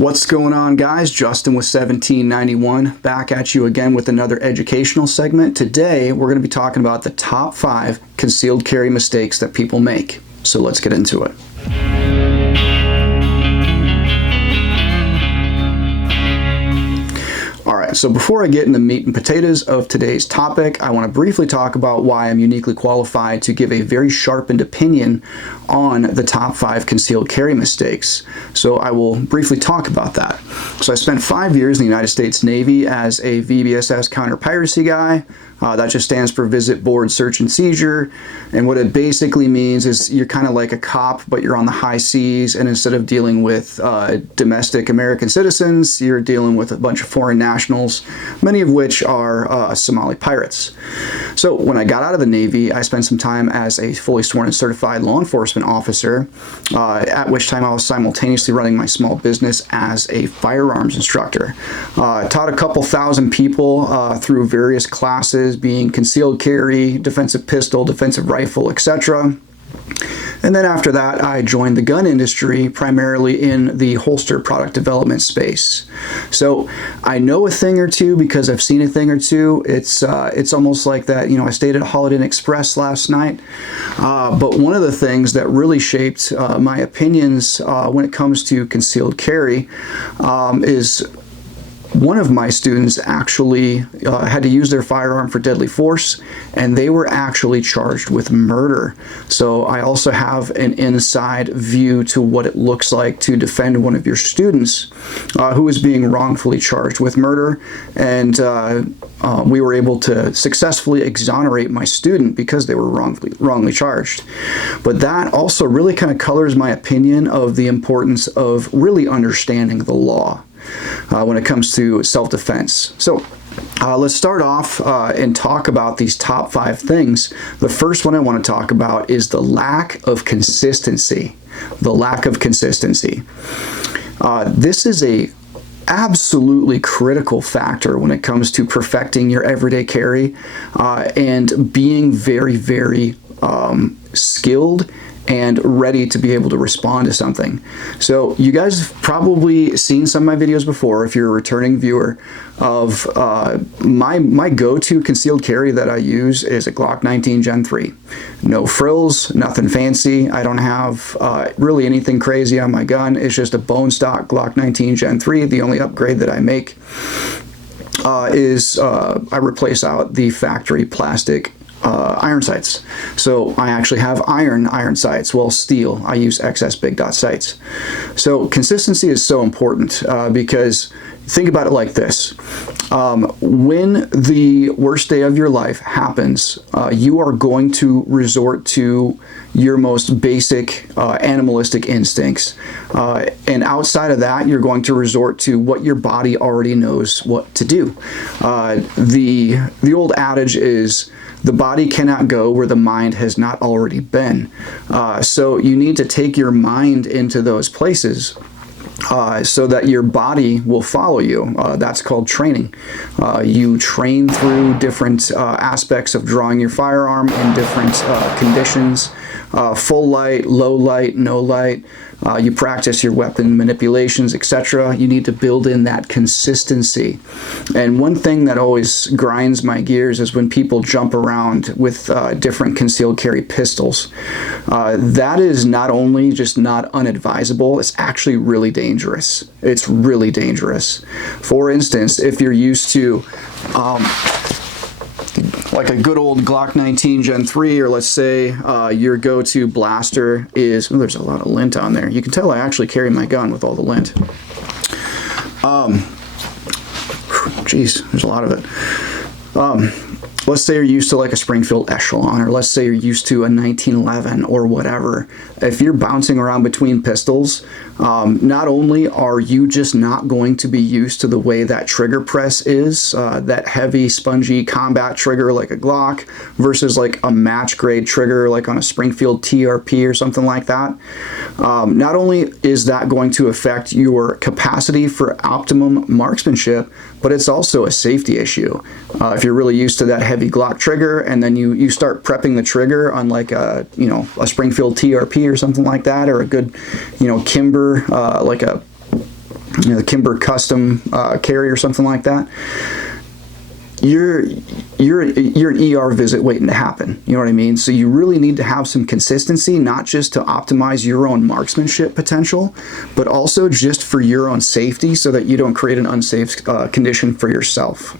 What's going on, guys? Justin with 1791 back at you again with another educational segment. Today we're going to be talking about the top 5 concealed carry mistakes that people make. So let's get into it. Alright, so before I get into the meat and potatoes of today's topic, I want to briefly talk about why I'm uniquely qualified to give a very sharpened opinion on the top 5 concealed carry mistakes. So I will briefly talk about that. So I spent 5 years in the United States Navy as a VBSS counter-piracy guy. That just stands for Visit, Board, Search, and Seizure. And what it basically means is you're kind of like a cop, but you're on the high seas, and instead of dealing with domestic American citizens, you're dealing with a bunch of foreign nationals, many of which are Somali pirates. So when I got out of the Navy, I spent some time as a fully sworn and certified law enforcement officer, at which time I was simultaneously running my small business as a firearms instructor. Taught a couple thousand people through various classes, being concealed carry, defensive pistol, defensive rifle, etc. And then after that, I joined the gun industry, primarily in the holster product development space. So I know a thing or two because I've seen a thing or two. It's almost like that, I stayed at Holiday Inn Express last night. But one of the things that really shaped my opinions when it comes to concealed carry is one of my students actually had to use their firearm for deadly force, and they were actually charged with murder. So I also have an inside view to what it looks like to defend one of your students who is being wrongfully charged with murder. And we were able to successfully exonerate my student because they were wrongly charged. But that also really kind of colors my opinion of the importance of really understanding the law when it comes to self-defense. So let's start off and talk about these top 5 things. The first one I want to talk about is the lack of consistency. The lack of consistency. This is a absolutely critical factor when it comes to perfecting your everyday carry and being very, very skilled and ready to be able to respond to something. So you guys have probably seen some of my videos before, if you're a returning viewer, of my go-to concealed carry that I use is a Glock 19 Gen 3. No frills, nothing fancy. I don't have really anything crazy on my gun. It's just a bone stock Glock 19 Gen 3. The only upgrade that I make is I replace out the factory plastic iron sights. So I actually have iron sights, well, steel. I use XS big dot sights. So consistency is so important because think about it like this. When the worst day of your life happens, you are going to resort to your most basic animalistic instincts. And outside of that, you're going to resort to what your body already knows what to do. The old adage is, the body cannot go where the mind has not already been. So you need to take your mind into those places so that your body will follow you. That's called training. You train through different aspects of drawing your firearm in different conditions. Full light, low light, no light. You practice your weapon manipulations, etc. You need to build in that consistency. And one thing that always grinds my gears is when people jump around with different concealed carry pistols. That is not only just not unadvisable, it's actually really dangerous. It's really dangerous. For instance, if you're used to like a good old Glock 19 Gen 3, or let's say your go-to blaster is, there's a lot of lint on there. You can tell I actually carry my gun with all the lint. Geez, there's a lot of it. Let's say you're used to like a Springfield Echelon, or let's say you're used to a 1911 or whatever. If you're bouncing around between pistols, not only are you just not going to be used to the way that trigger press is, that heavy, spongy combat trigger like a Glock versus like a match grade trigger like on a Springfield TRP or something like that. Not only is that going to affect your capacity for optimum marksmanship, but it's also a safety issue. If you're really used to that heavy Glock trigger, and then you start prepping the trigger on like a a Springfield TRP or something like that, or a good Kimber like a the Kimber Custom carry or something like that, you're an ER visit waiting to happen. You know what I mean? So you really need to have some consistency, not just to optimize your own marksmanship potential, but also just for your own safety so that you don't create an unsafe condition for yourself.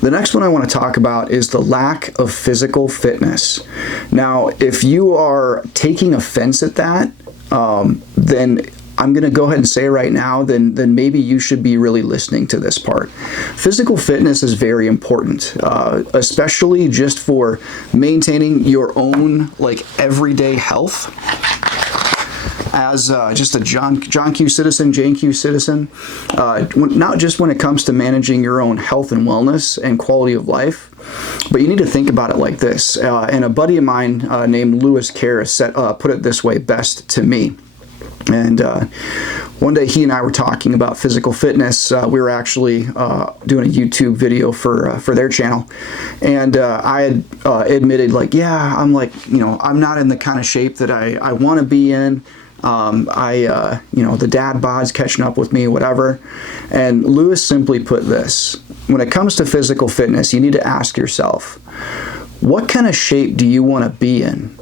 The next one I want to talk about is the lack of physical fitness. Now, if you are taking offense at that, then I'm going to go ahead and say right now, then maybe you should be really listening to this part. Physical fitness is very important, especially just for maintaining your own like everyday health. As just a John Q citizen, Jane Q citizen, not just when it comes to managing your own health and wellness and quality of life, but you need to think about it like this. And a buddy of mine named Lewis Karras put it this way best to me. And one day he and I were talking about physical fitness. We were actually doing a YouTube video for their channel, and I had admitted, like, yeah, I'm like, I'm not in the kind of shape that I want to be in. The dad bod's catching up with me, whatever. And Lewis simply put this: when it comes to physical fitness, you need to ask yourself, what kind of shape do you want to be in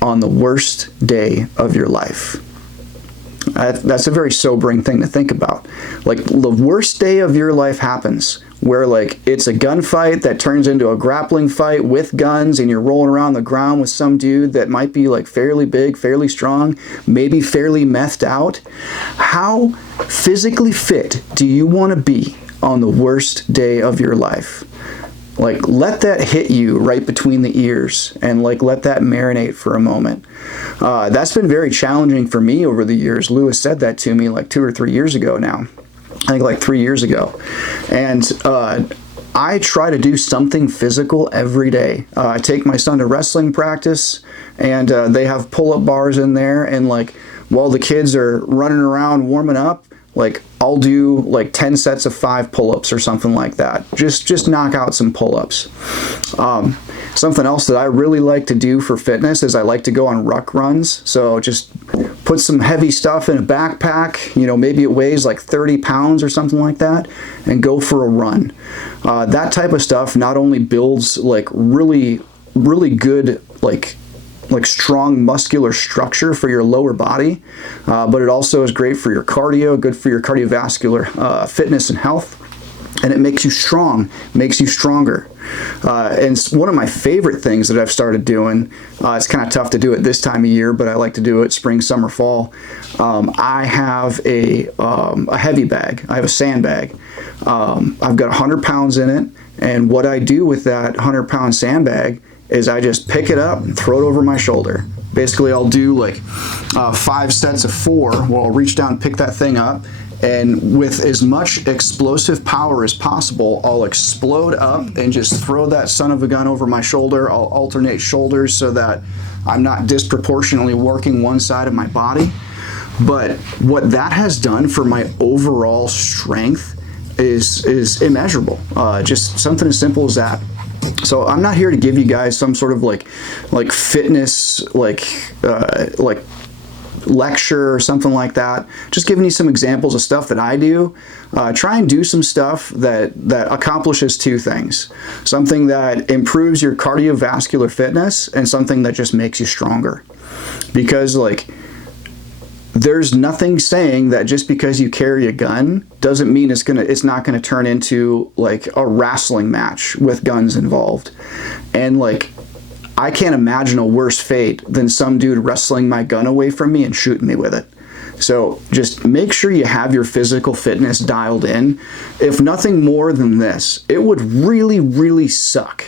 on the worst day of your life? That's a very sobering thing to think about. Like, the worst day of your life happens where, like, it's a gunfight that turns into a grappling fight with guns, and you're rolling around the ground with some dude that might be like fairly big, fairly strong, maybe fairly methed out. How physically fit do you want to be on the worst day of your life? Like, let that hit you right between the ears and, like, let that marinate for a moment. That's been very challenging for me over the years. Lewis said that to me like 2 or 3 years ago now. I think like 3 years ago. And I try to do something physical every day. I take my son to wrestling practice, and they have pull-up bars in there. And, like, while the kids are running around warming up, like, I'll do like 10 sets of 5 pull-ups or something like that. Just knock out some pull-ups. Something else that I really like to do for fitness is I like to go on ruck runs. So just put some heavy stuff in a backpack, maybe it weighs like 30 pounds or something like that, and go for a run. That type of stuff not only builds like really, really good, like strong muscular structure for your lower body, but it also is great for your cardio, good for your cardiovascular fitness and health, and it makes you strong, makes you stronger. And one of my favorite things that I've started doing, it's kind of tough to do it this time of year, but I like to do it spring, summer, fall. I have a heavy bag. I have a sandbag. I've got 100 pounds in it, and what I do with that 100-pound sandbag is I just pick it up and throw it over my shoulder. Basically, I'll do like 5 sets of 4 where I'll reach down and pick that thing up, and with as much explosive power as possible, I'll explode up and just throw that son of a gun over my shoulder. I'll alternate shoulders so that I'm not disproportionately working one side of my body. But what that has done for my overall strength is immeasurable. Just something as simple as that. So I'm not here to give you guys some sort of like fitness like lecture or something like that. Just giving you some examples of stuff that I do. Try and do some stuff that accomplishes 2 things: something that improves your cardiovascular fitness and something that just makes you stronger. Because like, there's nothing saying that just because you carry a gun doesn't mean it's not gonna turn into like a wrestling match with guns involved. And like, I can't imagine a worse fate than some dude wrestling my gun away from me and shooting me with it. So just make sure you have your physical fitness dialed in. If nothing more than this, it would really, really suck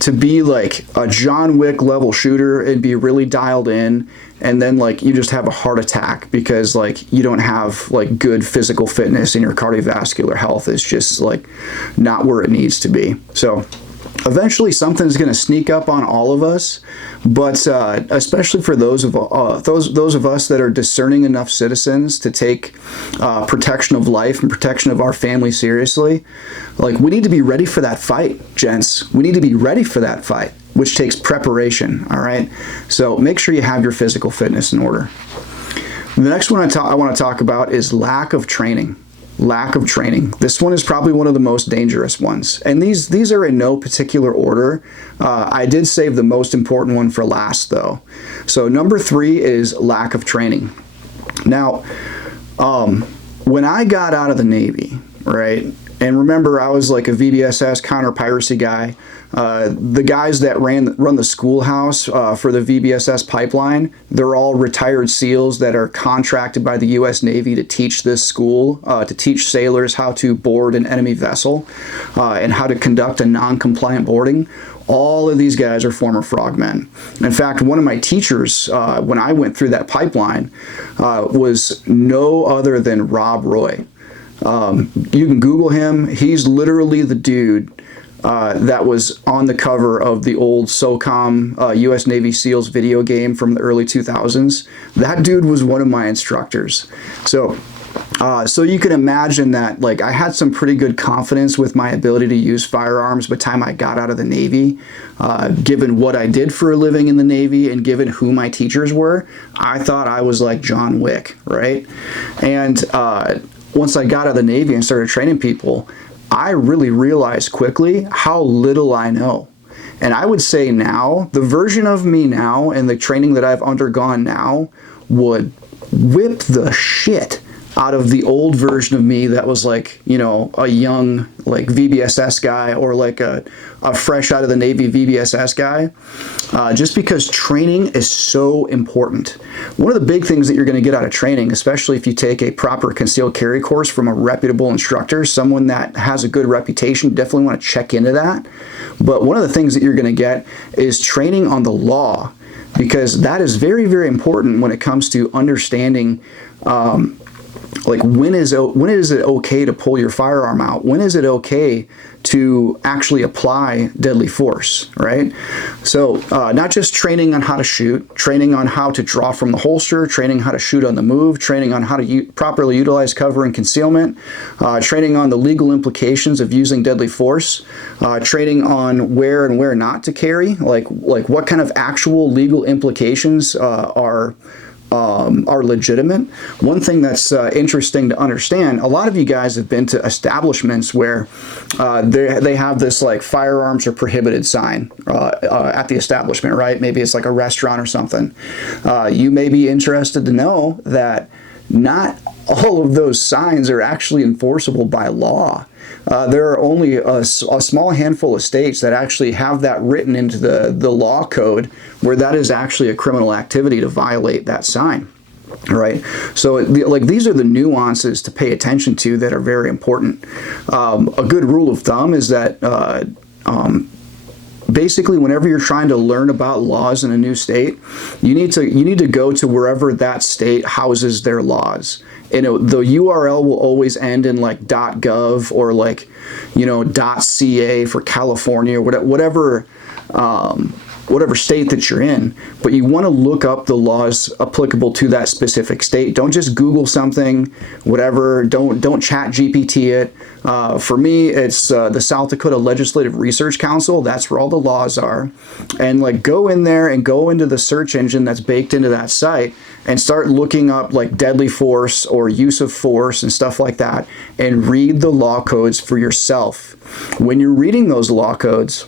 to be like a John Wick level shooter and be really dialed in, and then like you just have a heart attack because like you don't have like good physical fitness and your cardiovascular health is just like not where it needs to be. So eventually something's going to sneak up on all of us, but especially for those of us that are discerning enough citizens to take protection of life and protection of our family seriously, like, we need to be ready for that fight, gents. We need to be ready for that fight, which takes preparation, all right? So make sure you have your physical fitness in order. The next one I want to talk about is lack of training. Lack of training. This one is probably one of the most dangerous ones. And these are in no particular order. I did save the most important one for last though. So number 3 is lack of training. Now, when I got out of the Navy, right, and remember I was like a VBSS counter-piracy guy, the guys that run the schoolhouse for the VBSS pipeline, they're all retired SEALs that are contracted by the U.S. Navy to teach this school, to teach sailors how to board an enemy vessel and how to conduct a non-compliant boarding. All of these guys are former frogmen. In fact, one of my teachers, when I went through that pipeline, was no other than Rob Roy. You can Google him. He's literally the dude that was on the cover of the old SOCOM U.S. Navy SEALs video game from the early 2000s. That dude was one of my instructors. So you can imagine that, like, I had some pretty good confidence with my ability to use firearms by the time I got out of the Navy. Given what I did for a living in the Navy and given who my teachers were, I thought I was like John Wick, right? And once I got out of the Navy and started training people, I really realized quickly how little I know. And I would say now, the version of me now and the training that I've undergone now would whip the shit out of the old version of me that was like, you know, a young like VBSS guy or like a fresh out of the Navy VBSS guy, just because training is so important. One of the big things that you're going to get out of training, especially if you take a proper concealed carry course from a reputable instructor, someone that has a good reputation, definitely want to check into that. But one of the things that you're going to get is training on the law, because that is very, very important when it comes to understanding like when is it okay to pull your firearm out? When is it okay to actually apply deadly force, right? So not just training on how to shoot, training on how to draw from the holster, training how to shoot on the move, training on how to properly utilize cover and concealment, training on the legal implications of using deadly force, training on where and where not to carry, like what kind of actual legal implications are legitimate. One thing that's interesting to understand, a lot of you guys have been to establishments where they have this like firearms are prohibited sign at the establishment, right? Maybe it's like a restaurant or something. You may be interested to know that not all of those signs are actually enforceable by law. There are only a small handful of states that actually have that written into the law code, where that is actually a criminal activity to violate that sign. Right? So like these are the nuances to pay attention to that are very important. A good rule of thumb is that basically, whenever you're trying to learn about laws in a new state, you need to go to wherever that state houses their laws. And the URL will always end in like .gov or like, you know, .ca for California or whatever state that you're in, but you want to look up the laws applicable to that specific state. Don't just Google something, whatever. Don't chat GPT it. For me, it's the South Dakota Legislative Research Council. That's where all the laws are. And like go in there and go into the search engine that's baked into that site and start looking up like deadly force or use of force and stuff like that, and read the law codes for yourself. When you're reading those law codes,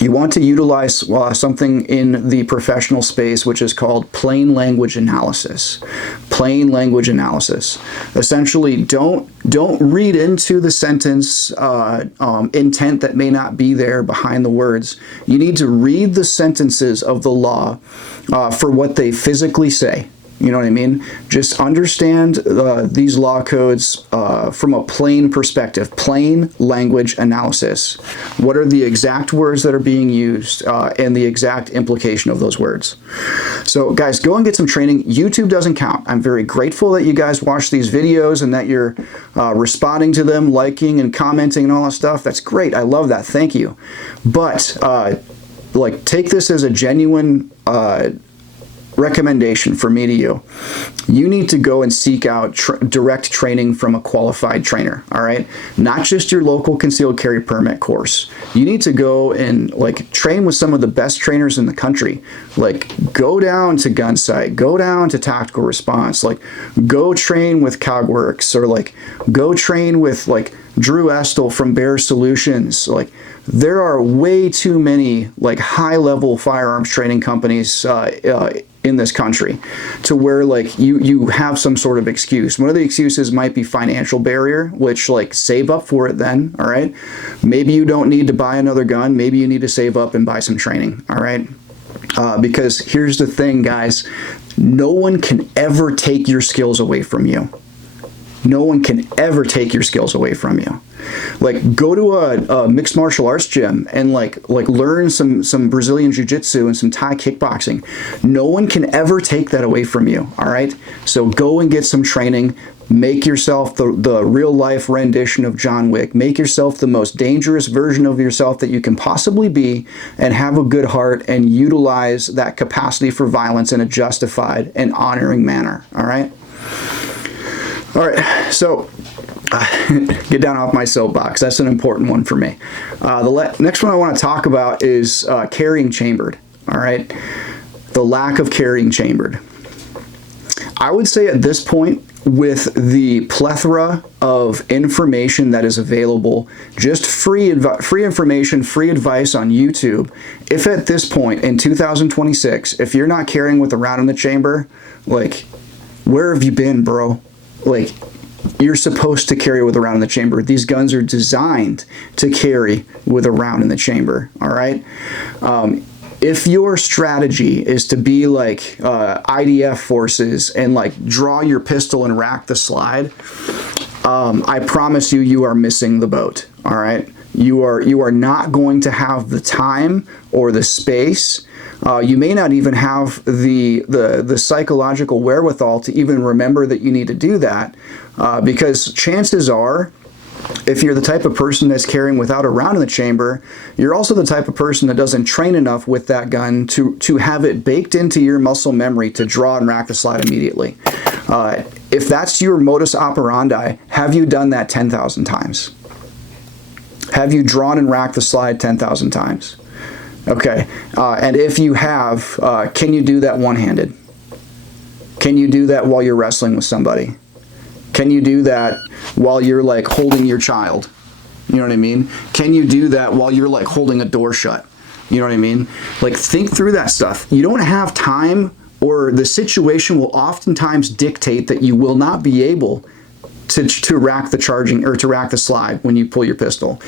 you want to utilize something in the professional space which is called plain language analysis. Plain language analysis. Essentially, don't read into the sentence intent that may not be there behind the words. You need to read the sentences of the law for what they physically say. You know what I mean? Just understand these law codes from a plain perspective, plain language analysis. What are the exact words that are being used and the exact implication of those words? So guys, go and get some training. YouTube doesn't count. I'm very grateful that you guys watch these videos and that you're responding to them, liking and commenting and all that stuff. That's great. I love that. Thank you. But like, take this as a genuine recommendation for me to you, you need to go and seek out direct training from a qualified trainer, all right? Not just your local concealed carry permit course. You need to go and like train with some of the best trainers in the country. Like go down to Gunsight, go down to Tactical Response, like go train with Cogworks, or like go train with like Drew Estel from Bear Solutions. Like there are way too many like high-level firearms training companies in this country to where like you have some sort of excuse. One of the excuses might be financial barrier, which like save up for it then, all right? Maybe you don't need to buy another gun. Maybe you need to save up and buy some training, all right? Because here's the thing, guys, no one can ever take your skills away from you. No one can ever take your skills away from you. Like go to a mixed martial arts gym and like learn some Brazilian jiu-jitsu and some Thai kickboxing. No one can ever take that away from you, all right? So go and get some training. Make yourself the real life rendition of John Wick. Make yourself the most dangerous version of yourself that you can possibly be, and have a good heart and utilize that capacity for violence in a justified and honoring manner, all right? All right, so get down off my soapbox. That's an important one for me. The next one I want to talk about is carrying chambered, all right? The lack of carrying chambered. I would say at this point, with the plethora of information that is available, just free information, free advice on YouTube, if at this point in 2026, if you're not carrying with a round in the chamber, like, where have you been, bro? Like, you're supposed to carry with a round in the chamber. These guns are designed to carry with a round in the chamber, all right? If your strategy is to be like IDF forces and like draw your pistol and rack the slide, I promise you, you are missing the boat, all right? You are not going to have the time or the space. You may not even have the psychological wherewithal to even remember that you need to do that, because chances are, if you're the type of person that's carrying without a round in the chamber, you're also the type of person that doesn't train enough with that gun to have it baked into your muscle memory to draw and rack the slide immediately. If that's your modus operandi, have you done that 10,000 times? Have you drawn and racked the slide 10,000 times? Okay, and if you have, can you do that one-handed? Can you do that while you're wrestling with somebody? Can you do that while you're like holding your child? You know what I mean? Can you do that while you're like holding a door shut? You know what I mean? Like, think through that stuff. You don't have time, or the situation will oftentimes dictate that you will not be able to rack the charging or to rack the slide when you pull your pistol.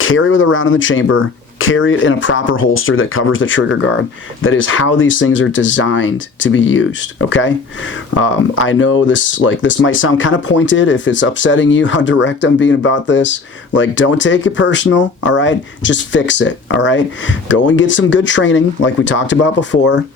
Carry with a round in the chamber. Carry it in a proper holster that covers the trigger guard. That is how these things are designed to be used, okay? I know this might sound kind of pointed if it's upsetting you how direct I'm being about this. Like, don't take it personal, all right? Just fix it, all right? Go and get some good training like we talked about before.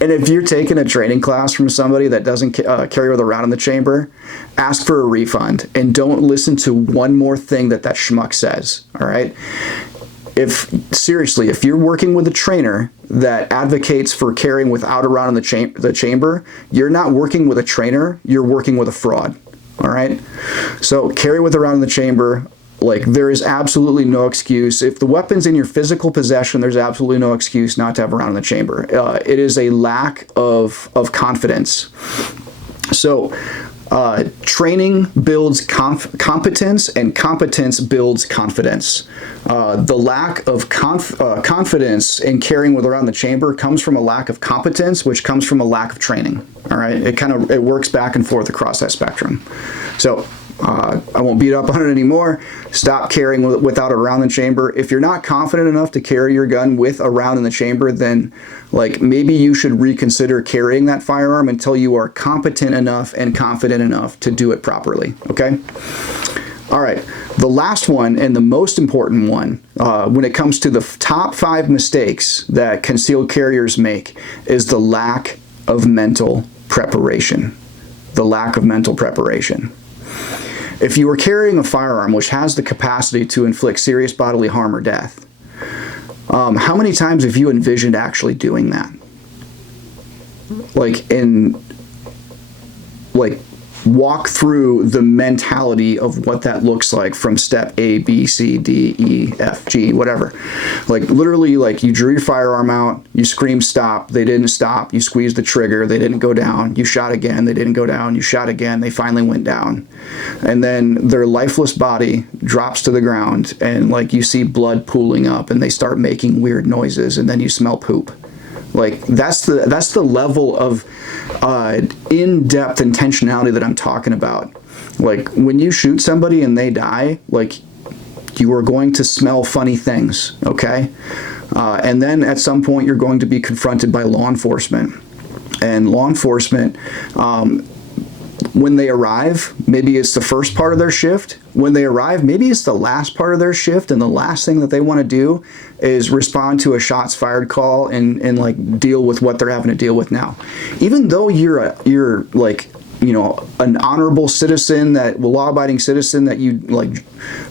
And if you're taking a training class from somebody that doesn't carry with a round in the chamber, ask for a refund and don't listen to one more thing that schmuck says, all right? Seriously, if you're working with a trainer that advocates for carrying without a round in the chamber, you're not working with a trainer, you're working with a fraud, all right? So carry with a round in the chamber. Like, there is absolutely no excuse. If the weapon's in your physical possession, there's absolutely no excuse not to have a round in the chamber. It is a lack of confidence. So training builds competence, and competence builds confidence. The lack of confidence in carrying with around the chamber comes from a lack of competence, which comes from a lack of training. All right, it works back and forth across that spectrum. So I won't beat up on it anymore. Stop carrying without a round in the chamber. If you're not confident enough to carry your gun with a round in the chamber, then like maybe you should reconsider carrying that firearm until you are competent enough and confident enough to do it properly, okay? All right, the last one and the most important one when it comes to the top 5 mistakes that concealed carriers make is the lack of mental preparation. The lack of mental preparation. If you are carrying a firearm which has the capacity to inflict serious bodily harm or death, how many times have you envisioned actually doing that? like walk through the mentality of what that looks like from step A, B, C, D, E, F, G, whatever. Like literally, like you drew your firearm out, you screamed stop, they didn't stop, you squeezed the trigger, they didn't go down, you shot again, they didn't go down, you shot again, they finally went down. And then their lifeless body drops to the ground and like you see blood pooling up and they start making weird noises and then you smell poop. Like that's the level of in-depth intentionality that I'm talking about. Like when you shoot somebody and they die, like you are going to smell funny things, okay? And then at some point you're going to be confronted by law enforcement. And law enforcement, when they arrive, maybe it's the first part of their shift. When they arrive, maybe it's the last part of their shift, and the last thing that they want to do is respond to a shots fired call and like deal with what they're having to deal with now. Even though you're like, you know, an honorable citizen, that law-abiding citizen, that you like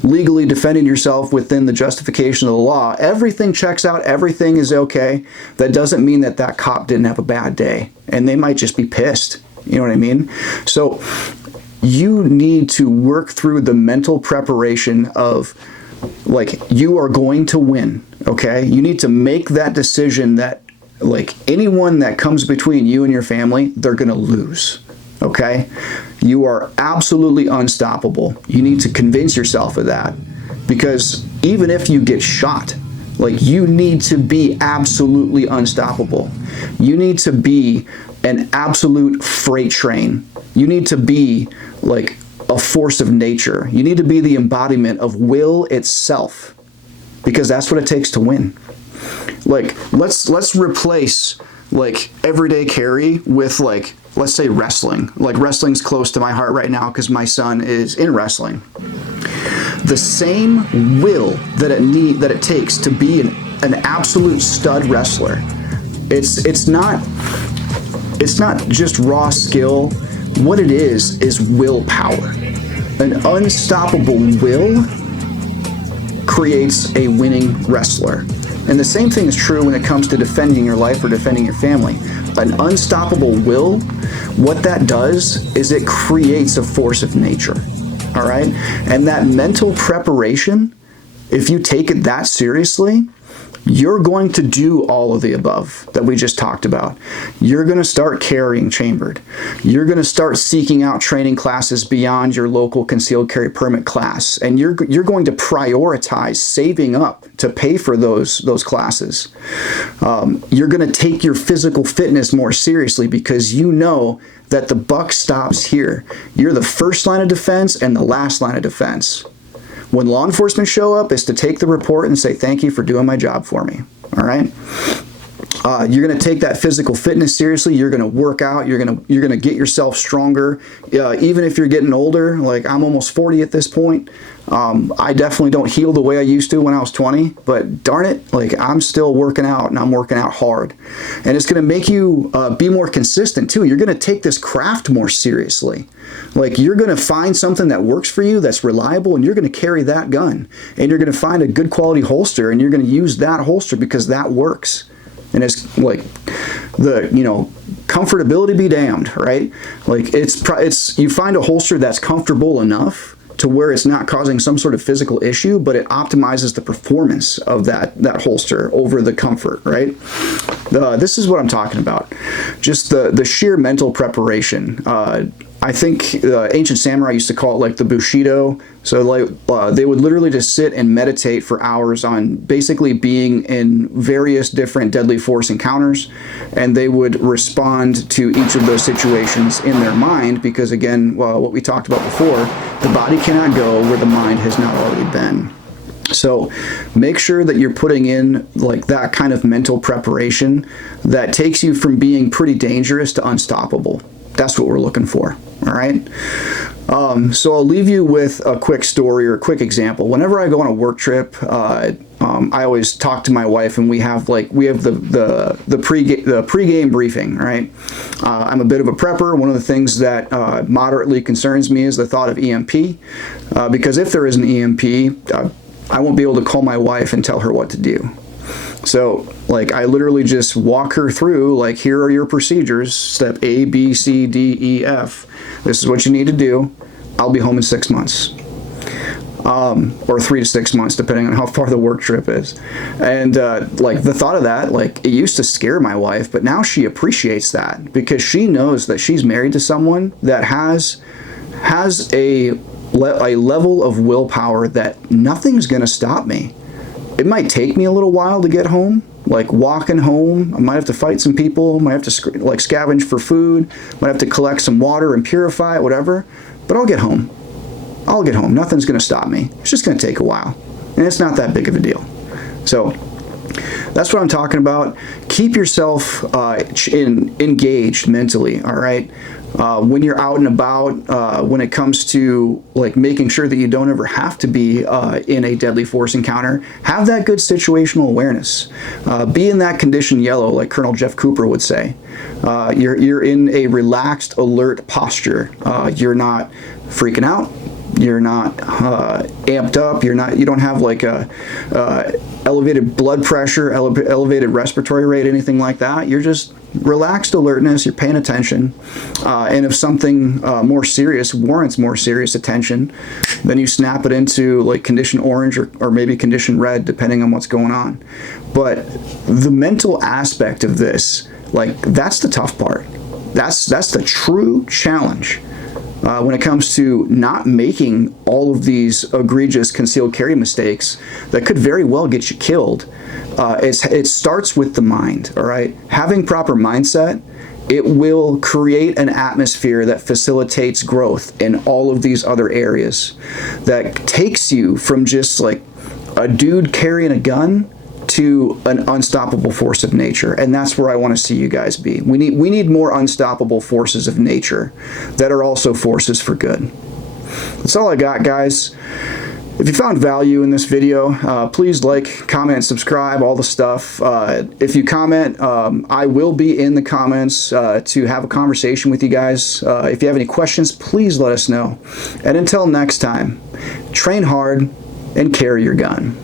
legally defending yourself within the justification of the law, everything checks out, everything is okay. That doesn't mean that that cop didn't have a bad day, and they might just be pissed. You know what I mean? So you need to work through the mental preparation of like you are going to win, okay? You need to make that decision that like anyone that comes between you and your family, they're going to lose, okay? You are absolutely unstoppable. You need to convince yourself of that, because even if you get shot, like you need to be absolutely unstoppable. You need to be an absolute freight train. You need to be like a force of nature. You need to be the embodiment of will itself, because that's what it takes to win. Like let's replace like everyday carry with like, let's say wrestling. Like wrestling's close to my heart right now because my son is in wrestling. The same will that it takes to be an absolute stud wrestler. It's not just raw skill. What it is willpower. An unstoppable will creates a winning wrestler. And the same thing is true when it comes to defending your life or defending your family. An unstoppable will, what that does is it creates a force of nature. All right? And that mental preparation, if you take it that seriously, you're going to do all of the above that we just talked about. You're going to start carrying chambered. You're going to start seeking out training classes beyond your local concealed carry permit class. And you're going to prioritize saving up to pay for those classes. You're going to take your physical fitness more seriously because you know that the buck stops here. You're the first line of defense and the last line of defense. When law enforcement show up, is to take the report and say, thank you for doing my job for me. All right? You're going to take that physical fitness seriously. You're going to work out. You're going to get yourself stronger. Even if you're getting older, like I'm almost 40 at this point. I definitely don't heal the way I used to when I was 20, but darn it, like I'm still working out and I'm working out hard. And it's going to make you be more consistent too. You're going to take this craft more seriously. Like you're going to find something that works for you, that's reliable, and you're going to carry that gun. And you're going to find a good quality holster, and you're going to use that holster because that works. And it's like the, you know, comfortability be damned, right? Like it's you find a holster that's comfortable enough to where it's not causing some sort of physical issue, but it optimizes the performance of that holster over the comfort, right? This is what I'm talking about. Just the sheer mental preparation. I think ancient samurai used to call it like the bushido. So like they would literally just sit and meditate for hours on basically being in various different deadly force encounters, and they would respond to each of those situations in their mind because, again, well, what we talked about before, the body cannot go where the mind has not already been. So make sure that you're putting in like that kind of mental preparation that takes you from being pretty dangerous to unstoppable. That's what we're looking for. All right. So I'll leave you with a quick story or a quick example. Whenever I go on a work trip, I always talk to my wife, and we have the pre-game briefing. Right. I'm a bit of a prepper. One of the things that moderately concerns me is the thought of EMP, because if there is an EMP, I won't be able to call my wife and tell her what to do. So, like, I literally just walk her through, like, here are your procedures, step A, B, C, D, E, F. This is what you need to do. I'll be home in 6 months. Or 3 to 6 months, depending on how far the work trip is. And like, the thought of that, like, it used to scare my wife, but now she appreciates that because she knows that she's married to someone that has a level of willpower that nothing's going to stop me. It might take me a little while to get home, like walking home. I might have to fight some people, might have to like scavenge for food, might have to collect some water and purify it, whatever, but I'll get home. I'll get home. Nothing's going to stop me. It's just going to take a while. And it's not that big of a deal. So that's what I'm talking about. Keep yourself engaged mentally, all right? When you're out and about, when it comes to like making sure that you don't ever have to be in a deadly force encounter, have that good situational awareness. Be in that condition yellow, like Colonel Jeff Cooper would say. You're in a relaxed, alert posture. You're not freaking out. You're not amped up. You don't have like a elevated blood pressure, elevated respiratory rate, anything like that. You're just relaxed alertness. You're paying attention. And if something more serious warrants more serious attention, then you snap it into like condition orange or maybe condition red, depending on what's going on. But the mental aspect of this, like, that's the tough part. That's the true challenge. When it comes to not making all of these egregious concealed carry mistakes that could very well get you killed, it starts with the mind, all right? Having proper mindset, it will create an atmosphere that facilitates growth in all of these other areas, that takes you from just like a dude carrying a gun to an unstoppable force of nature. And that's where I want to see you guys be. We need more unstoppable forces of nature that are also forces for good. That's all I got, guys. If you found value in this video, please like, comment, subscribe, all the stuff. If you comment, I will be in the comments to have a conversation with you guys. If you have any questions, please let us know. And until next time, train hard and carry your gun.